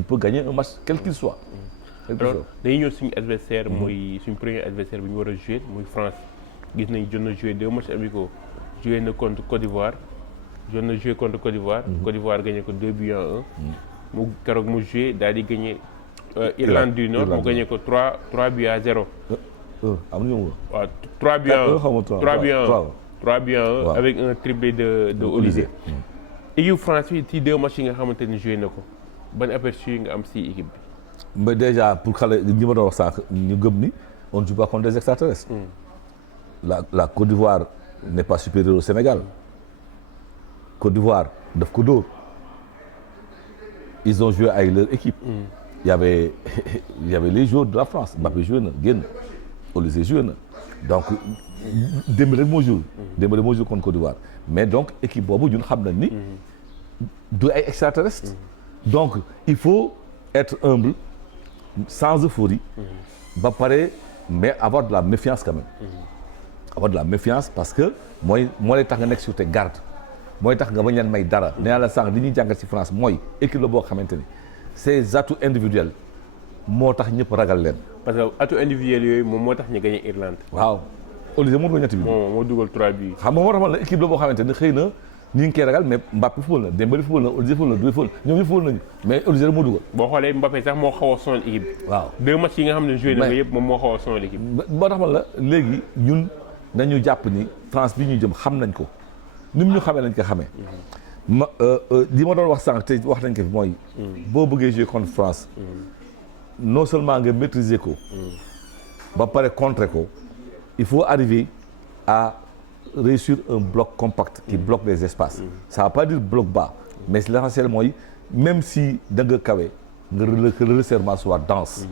tu peux gagner un match quel qu'il soit. alors dañuy ñëw suñu adversaire mooy suñu premier adversaire bi ñu war a jouer muy France gis nañ jot na jouer 2 matchs amicaux joué na contre Côte d'Ivoire jot na joué contre Côte d'Ivoire. Côte d'Ivoire gagné ko 2-1. mu keroog mu joué daal di gagné. Irlande du Nord mu gagné ko 3-0. am na waaw 3-1 3-1 avec un triplé de Olise. équipe France bi ci 2 matchs yi nga xamante ni joué na ko ban aperçu nga am si équipe bi. mais déjà pour xale ñi ma doon wax sànq ñu gëm ni on ne joue pas contre des extraterrestres. la Côte d'Ivoire n'est pas supérieure au Sénégal. Côte d'Ivoire daf ko dóor. ils ont joué avec leur équipe. il y avait les joueurs de la France. Mbappé joué na génn Olise joué na donc démb rek moo joué. démb rek moo joué contre Côte d'Ivoire mais donc équipe boobu ñun xam nañ ni du ay extraterrestres. donc il faut être humble sans euphorie. ba pare mais avoir de la méfiance quand même. avoir de la méfiance parce que moo lay tax nga nekk sur tes gardes mooy tax nga bañ leen may dara. nee naa la sànq li ñuy jàngat ci France mooy équipe la boo xamante ni ces atouts individuels moo tax ñëpp ragal leen. parce que atouts individuels yooyu moom moo tax ñu gagné Irlande. waaw Olise moo dugal ñetti bi. moo dugal 3 buts. xam nga moo tax man la équipe la boo xamante ni xëy na ñu ngi koy ragal mais Mbappé football na Dembélé football na Olise football na Doué football ñoom ñëpp football nañu mais Olise rek moo dugal. boo xoolee Mbappé sax moo xaw a sonal équipe bi. waaw 2 matchs yi nga xam ne joué na ko yëpp moom moo xaw a sonal équipe bi. moo tax man la léegi ñun nañu jàpp ni France bi ñu jëm xam nañ ko ni mu ñu xamee lañ ko xamee. li ma doon wax sànq te wax nañ ko fi mooy. boo bëggee jouer contre France. non seulement nga maîtriser ko. ba pare contrer ko il faut arriver à réussir un bloc compact qui bloque les espaces. ça va pas dire bloc bas mais l'essentiel mooy même si da nga kawe que le resserrement soit dense.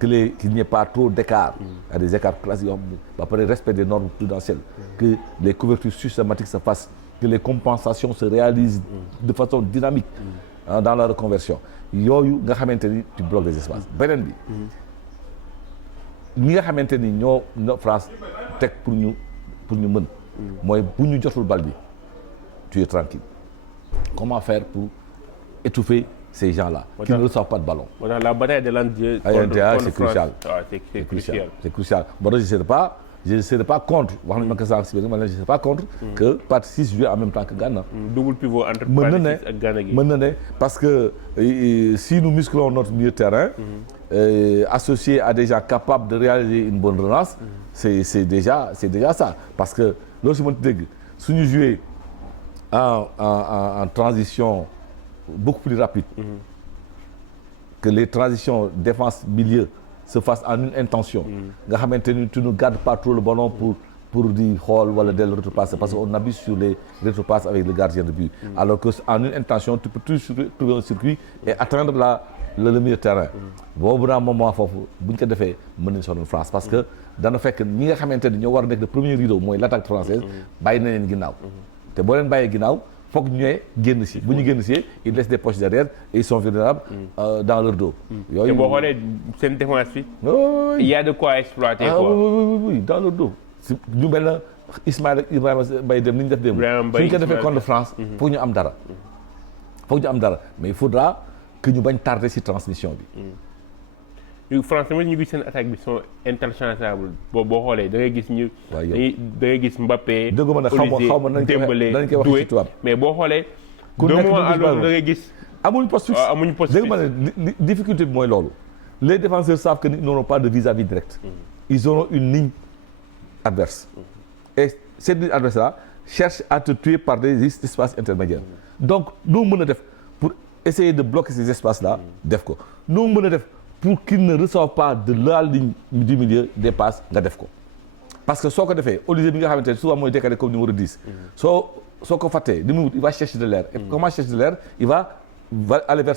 qu'il n'y ait pas trop d'écart. Il y a des écarts classiques yoo xam ne ba pare respect des normes prudentielles. que les couvertures systématiques se fassent. que les compensations se réalisent de façon dynamique dans la reconversion yooyu nga xamante ni tu bloques les espaces beneen bi ñi nga xamante ni ñoo France teg pour ñu mën mooy bu ñu jotul bal bi tu es tranquille comment faire pour étouffer ces gens-là qui ne reçoivent pas de ballon. La bataille de l'Inde c'est crucial. C'est crucial. Bon, je ne serai pas contre wax nañu ma ko sànq si biir je ne serai pas contre. que Pathé Ciss joue en même temps que Gana. double pivot entre Pathé Ciss ak Gana gi. mën na ne parce que si nous musclons notre milieu de terrain. Associé à des gens capables de réaliser une bonne relance. c'est déjà ça parce que loolu si mënti dégg suñu jouer en transition beaucoup plus rapide. que les transitions défense milieu. se fasse en une intention. nga xamante ni tu ne gardes pas trop le ballon pour di xool wala del retrepasser parce que on abuse sur les retrepasses avec le gardien de but. alors que en une intention tu peux toujours trouver un circuit et atteindre le milieu de terrain. boobu naa moment foofu bu ñu ko defee mën nañu sonal France parce que dana fekk ñi nga xamante ni ñoo war a nekk le premier rideau mooy l'attaque française bàyyi na leen ginnaaw. te boo leen bàyyee ginnaaw. foog ñu ñëwee génn si bu ñu génn si ils laissent des poches derrière et ils sont vulnérables dans leur dos. yooyu te boo xoolee seen défense bi. il y a de quoi exploiter quoi. oui dans leur dos. si ñu mel na Ismaïla Ibrahima Mbaye dem ni ñu def démb. su ñu ko defee contre France. foog ñu am dara. foog ñu am dara mais il faudra que ñu bañ tarder si transmission bi. France tamit ñu gis seen attaque bi sont interchangeables boo xoolee da ngay gis ñu. da ngay gis Mbappé. dëgg ma ne xaw ma Dembélé nañ koy wax ci tubaab mais boo xoolee. ku nekk da ngay gis. amuñ poste fixe amuñ poste fixe dëgg ma ne difficulté bi mooy loolu. les défenseurs savent que ils n'auront pas de vis-à-vis direct. ils auront une ligne adverse. et cette ligne adverse là cherche à te tuer par des espaces intermédiaires. donc noo mën a def pour essayer de bloquer ces espaces là def ko noo mën a def. pour qu'ils ne reçoivent pas de la ligne du milieu des passes nga def ko parce que soo ko defee Olivier bi nga xamante ne souvent mooy décalé comme numéro 10 soo ko fàttee li mu il va chercher de l'air et comment chercher de l'air il va aller vers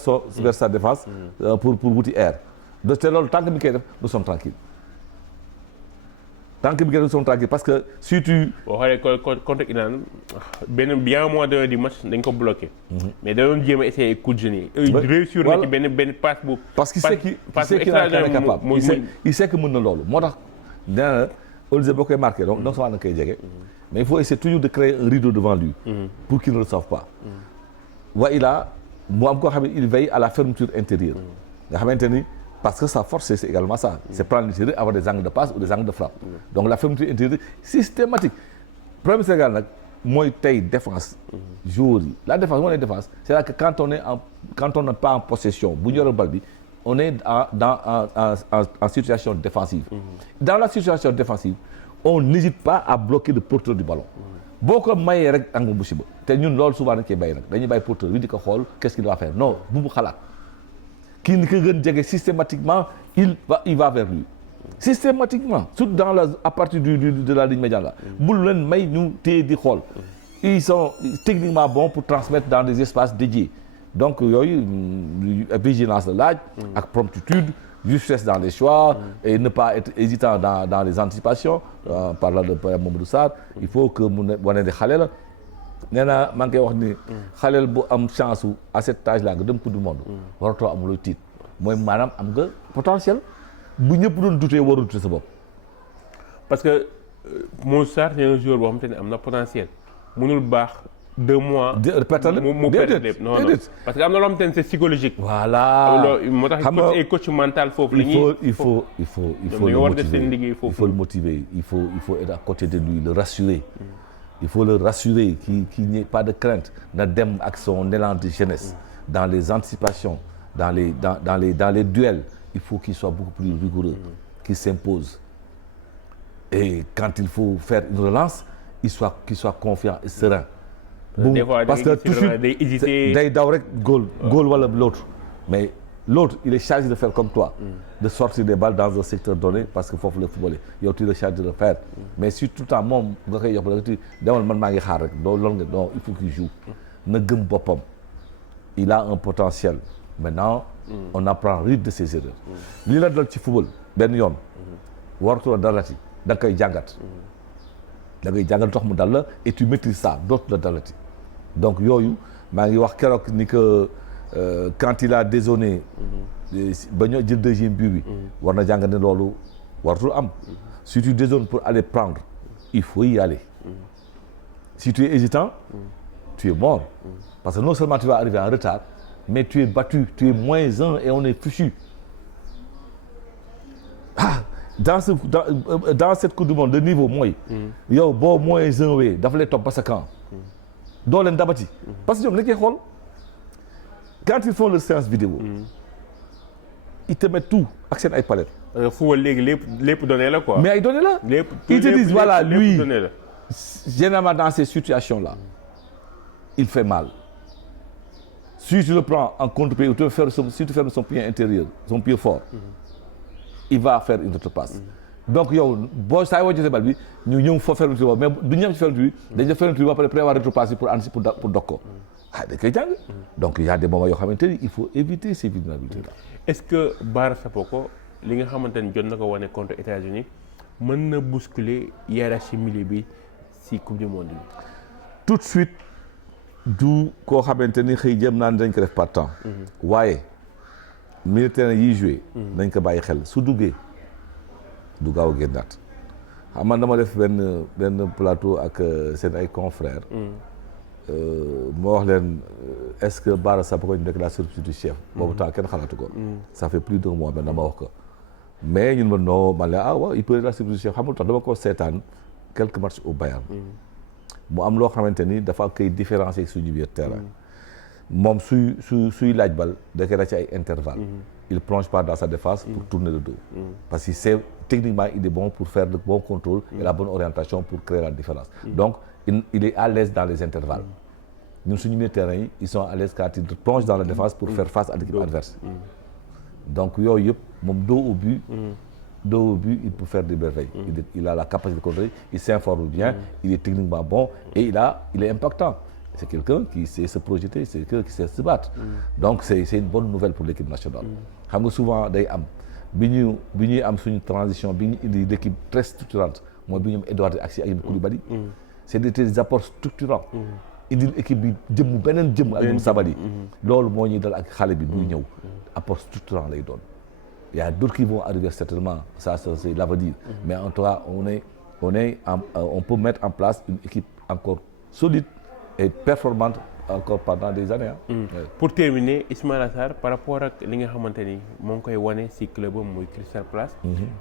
sa défense pour wuti air de te loolu tant que mi koy def nous sommes tranquilles parce que si tu. boo xoolee contre Iran bien moins du match dañ ko bloqué. mais da doon jéem a essayer coup de génie. réussir na ci benn passe bu. parce qu'il sait qu'il est capable il sait que mën na loolu moo tax nee na Olise boo koy marqué donc non seulement da nga koy jege. mais il faut essayer toujours de créer un rideau devant lui. pour qu'il ne reçoive pas. wa il a mu am koo xam ne il veille à la fermeture intérieure. nga xamante ni parce que sa force c'est également ça. c'est prendre l'intérieur, avoir des angles de passe ou des angles de frappe. donc la fermeture intérieure systématique. problème Sénégal nag mooy tey défense. joueurs yi la défense moo ne défense c'est-à-dire que quand on n'est pas en possession bu ñu yore bal bi on est en situation défensive. dans la situation défensive on n'hésite pas à bloquer le porteur du ballon. boo ko mayee rek am nga musiba te ñun loolu souvent dañ koy bàyyi nag dañuy bàyyi porteur bi di ko xool qu'est-ce qu'il va faire non bu mu xalaat kii ni ko gën jege systématiquement il va vers lui systématiquement surtout à partir de la ligne médiane là bul leen may ñu téye di xool ils sont techniquement bons pour transmettre dans des espaces dédiés donc yooyu vigilance la laaj ak promptitude justesse dans les choix et ne pas être hésitant dans les anticipations parlant de Mamadou Sarr il faut que mu ne wane di xale la nee naa maa ngi koy wax ni xaleel bu am chance à cet âge là nga dem coupe du monde waratoo am looy tiit mooy maanaam am nga potentiel bu ñëpp doon dutee warul dute sa bopp parce que Mamadou Sarr c'est un joueur boo xamante ne am na potentiel mënul baax 2 mois. mu perte lépp non parce que am na loo xamante ne c'est psychologique. voilà moo tax coach mental foofu la ñuy. il faut le motiver il faut être à côté de lui le rassurer. il faut le rassurer qu'il n'y ait pas de crainte na dem ak son élan de jeunesse. dans les anticipations dans les duels il faut qu'il soit beaucoup plus rigoureux. qu'il s'impose et quand il faut faire une relance qu'il soit confiant et serein. des fois parce que tout de suite day daw rek góol wala l'autre mais l'autre il est chargé de faire comme toi de sortir des balles dans un secteur donné parce que foofu la footballé yow tu es chargé de le faire mais si tout le temps moom nga koy yokk da demal man maa ngi xaar rek loolu nga non il faut qu'il joue na gëm boppam il a un potentiel maintenant on apprend vite de ses erreurs lii la dal ci football benn yoon waratu la dalati da nga koy jàngat da ngay jàngal tax mu dal la et tu maîtrises ça dootu la dalati donc yooyu maa ngi wax keroog ni que quand il a dézonné ba ñoo jël deuxième but bi war na jàng ne loolu waratul am si tu dézones pour aller prendre il faut y aller si tu es hésitant tu es mort parce que non seulement tu vas arriver en retard mais tu es battu tu es -1 et on est fichu dans cette coupe du monde de niveau mooy yow boo -1 wee dafa lay topp ba sa camp doo leen dabati parce que ñoom dañ koy xool quand ils font leur séance vidéo ils te mettent tout ak seen ay palettes football léegi lépp donné la quoi mais ay données la ils te disent voilà lui généralement dans ces situations là il fait mal si tu le prends en contre-pied ou si tu fermes son pied intérieur son pied fort il va faire une autre passe donc yow boo saa yoo jotee bal bi ñu ñëw foo fermeture boobu mais du ñu ñëw ci fermeture bi dañu def fermeture ba pare prévoir repasse pour anticiper pour dog ko dañ koy jàng donc il y a des moments yoo xamante ni il faut éviter ces vulnérabilités là. est-ce que Bara Sapoko li nga xamante ni jot na ko wane contre États-Unis mën na bousculer hiérarchie milieu bi ci coupe du monde bi. tout de suite du koo xamante ni xëy jëm naan dañ ko def par temps. waaye militaire yiy joué. nañ ko bàyyi xel su duggee du gaaw a génnaat xam man dama def benn plateau ak seen ay confrères. moo wax leen est-ce que Bara Sapoko ñu nekk la surprise du chef. boobu temps kenn xalaatu ko. ça fait plus d'un mois maintenant ma wax ko. mais ñun man non man la waaw il peut être la surprise du chef xam nga tax dama ko seetaan quelques matchs au Bayern. mu am loo xamante ni dafa koy différencier suñu biir terrain. moom suy laaj bal da koy laaj ci ay intervalle. il plonge pas dans sa défense pour tourner le dos. parce que c'est techniquement il est bon pour faire le bon contrôle et la bonne orientation pour créer la différence. donc il est à l'aise dans les intervalles. ñun suñu milieu terrain yi ils sont à l'aise quand ils plongent dans la défense pour faire face à l'équipe adverse. donc yooyu yëpp moom dos au but il peut faire des merveilles. il a la capacité de contrôler il s'informe bien. il est techniquement bon et il est impactant. c'est quelqu'un qui sait se projeter c'est quelqu'un qui sait se battre. donc c'est une bonne nouvelle pour l'équipe nationale. xam nga souvent day am bi ñuy am suñu transition bi ñu indi l'équipe très structurante mooy bi ñoom Edouard Axi ak ñoom Koulibaly. c'est des apports structurants. indil équipe bi beneen jëm ak ñoom Sabaly. loolu moo ñuy dal ak xale bi buy ñëw. apport structurant lay doon. il y a d'autres qui vont arriver certainement ça c'est l'avenir. mais en tout cas on peut mettre en place une équipe encore solide et performante encore pendant des années Pour terminer Ismaïla Sarr par rapport ak li nga xamante ni moo ngi koy wane ci clubam muy Crystal Palace.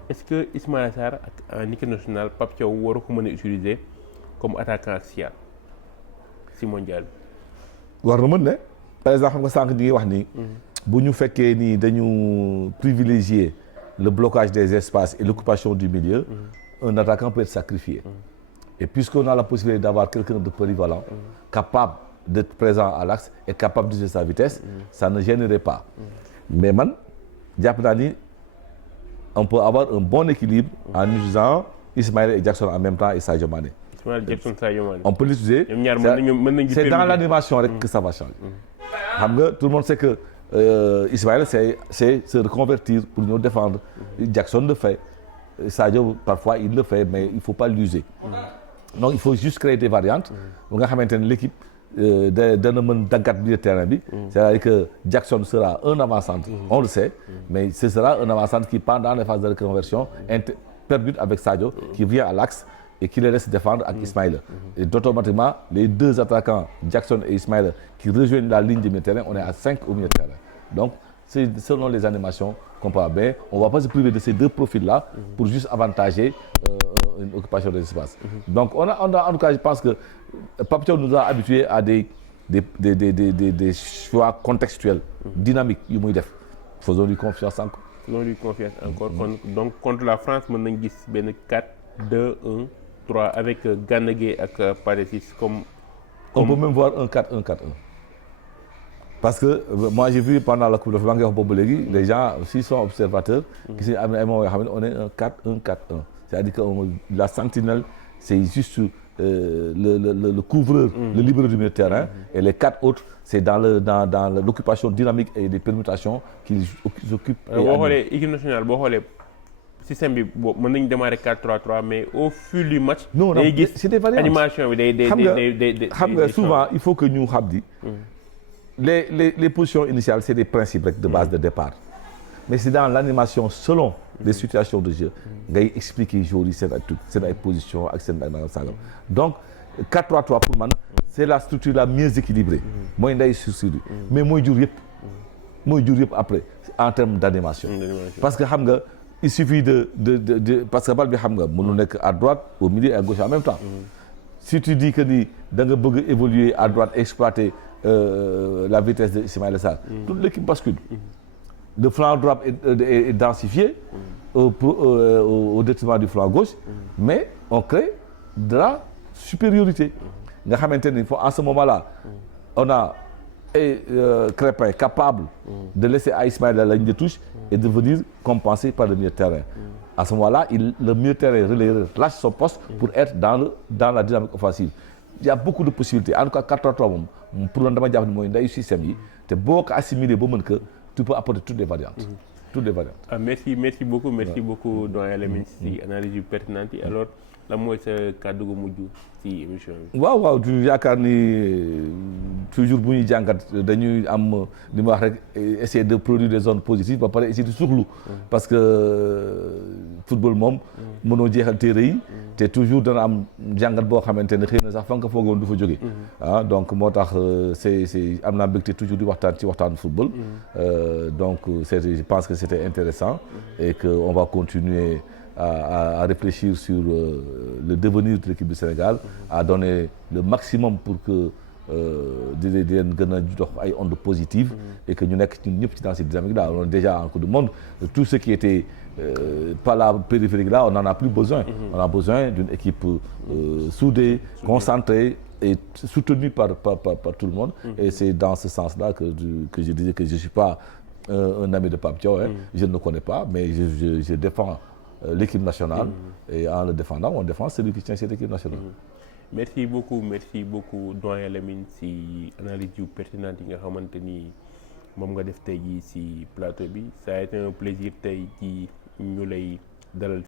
Est-ce que Ismaïla Sarr ak en équipe nationale Pape Thiaw waru ko mën a utiliser comme attaquant axial ci mondial bi. war na mën ne par exemple xam nga sànq ñi ngi wax ni. bu ñu fekkee ni dañu privilégier le blocage des espaces et l'occupation du milieu. Un attaquant peut être sacrifié. Et puisqu'on a la possibilité d'avoir quelqu'un de polyvalent, capable d'être présent à l'axe et capable d'utiliser sa vitesse, ça ne gênerait pas. Mais man, jàpp naa ni on peut avoir un bon équilibre en utilisant Ismaïla et Jackson en même temps et Sadio Mané. Ismaïla Jackson Sadio Mané. On peut l'utiliser. C'est dans l'animation rek que ça va changer. Xam nga tout le monde sait que Ismaïla c'est se reconvertir pour nous défendre. Jackson le fait. Sadio parfois il le fait mais il faut pas l'user. Donc il faut juste créer des variantes. bu nga xamante ne l'équipe dana mën daggat biir terrain bi. C'est-à-dire que Jackson sera un avant-centre. On le sait. Mais ce sera un avant-centre qui pendant les phases de reconversion percute avec Sadio qui vient à l'axe et qui les laisse défendre avec Ismaïla. Et automatiquement les deux attaquants Jackson et Ismaïla qui rejoignent la ligne du milieu de terrain, on est à 5 au milieu de terrain. Donc c'est selon les animations qu'on peut avoir. On ne va pas se priver de ces deux profils-là pour juste avantager une occupation des espaces. Donc on a en tout cas je pense que Pape Thiaw nous a habitués à des choix contextuels, dynamiques yu muy def. Faisons-lui confiance encore. Faisons-lui confiance encore. Donc contre la France mën nañ gis benn 4-2-1-3 avec Gana Gueye ak Pathé Ciss comme. On peut même voir un 4-1-4-1. Parce que moi j'ai vu pendant la Coupe d'Afrique maa ngi wax boobu léegi les gens s'ils sont observateurs. gis nañu am na ay moments yoo xam ne on est un 4-1-4-1. C'est-à-dire que la sentinelle c'est juste le couvreur, le libéro du milieu de terrain, et les 4 autres c'est dans l'occupation dynamique et les permutations qu'ils occupent. boo xoolee équipe nationale boo xoolee système bi mën nañu démarrer 4-3-3 mais au fil du match. non c'est des variantes animation bi day xam nga souvent il faut que ñu xam di. Les positions initiales c'est des principes rek de base de départ. Mais c'est dans l'animation selon les situations de jeu ngay expliquer joueurs yi seen ay position ak seen ay sangam. Donc 4-3-3 pour man c'est la structure la mieux équilibrée. mooy nday structure bi. mais mooy jur yëpp après en termes d'animation. Parce que xam nga il suffit de parce que bal bi xam nga mënu nekk à droite au milieu et à gauche en même temps. Si tu dis que ni da nga bëgg évoluer à droite exploiter la vitesse de Ismaïla Sarr. Toute l'équipe bascule. Le flanc droit est densifié au détriment du flanc gauche, mais on crée de la supériorité. Nga xamante ni en ce moment-là, on a Crépin capable de laisser à Ismaïla la ligne de touche et de venir compenser par le milieu de terrain. À ce moment-là, le milieu de terrain relayeur lâche son poste pour être dans la dynamique offensive. Il y a beaucoup de possibilités. En tout cas 4-3-3 moom pour man dama jàpp ni mooy ndeyu système yi te boo ko assimilé ba mën que tu peux apporter toutes les variantes. Toutes les variantes. Merci beaucoup doyen Lamine si analyse yu pertinente yi. Alors lan mooy sa kàddu gu mujj ci émission bi. waaw du yaakaar ni toujours bu ñuy jàngat dañuy am li ma wax rek essayer de produire des zones positives ba pare essayer de suxlu. parce que football moom mënoo jeexal téere yi. te toujours dana am jàngat boo xamante ne xëy na sax fa nga ko foogoon du fa jóge. Donc moo tax c'est am naa mbégte toujours di waxtaan ci waxtaanu football. Donc je pense que c'était intéressant et que on va continuer à réfléchir sur le devenir de l'équipe du Sénégal, à donner le maximum pour que di leen gën a jox ay ondes positives et que ñu nekk ñun ñëpp ci dans cette dynamique là on est déjà en Coupe du Monde. Tout ce qui était pas la périphérique là on n'en a plus besoin. On a besoin d'une équipe soudée, concentrée et soutenue par tout le monde. Et c'est dans ce sens-là que je disais que je suis pas un ami de Pape Thiaw. Je ne le connais pas mais je défends l'équipe nationale et en le défendant on défend celui qui tient cette équipe nationale. Merci beaucoup doyen Lamine si analyse yu pertinente yi nga xamante ni moom nga def tey jii si plateau bi ça a été un plaisir tey ci ñu lay dalal